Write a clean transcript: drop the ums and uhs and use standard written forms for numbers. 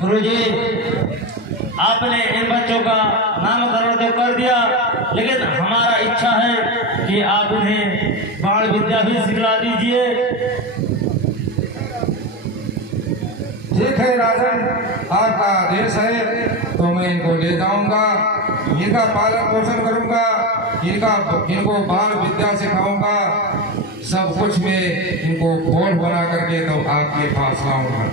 गुरुजी, आपने इन बच्चों का नामकरण तो कर दिया, लेकिन हमारा इच्छा है कि आप उन्हें बाल विद्या भी सिखला दीजिए। ठीक है राजन, आपका आदेश है तो मैं इनको ले जाऊंगा, इनका पालन पोषण करूंगा, इनको बाल विद्या सिखाऊंगा, सब कुछ मैं इनको बोल बना करके तो आपके पास लाऊंगा।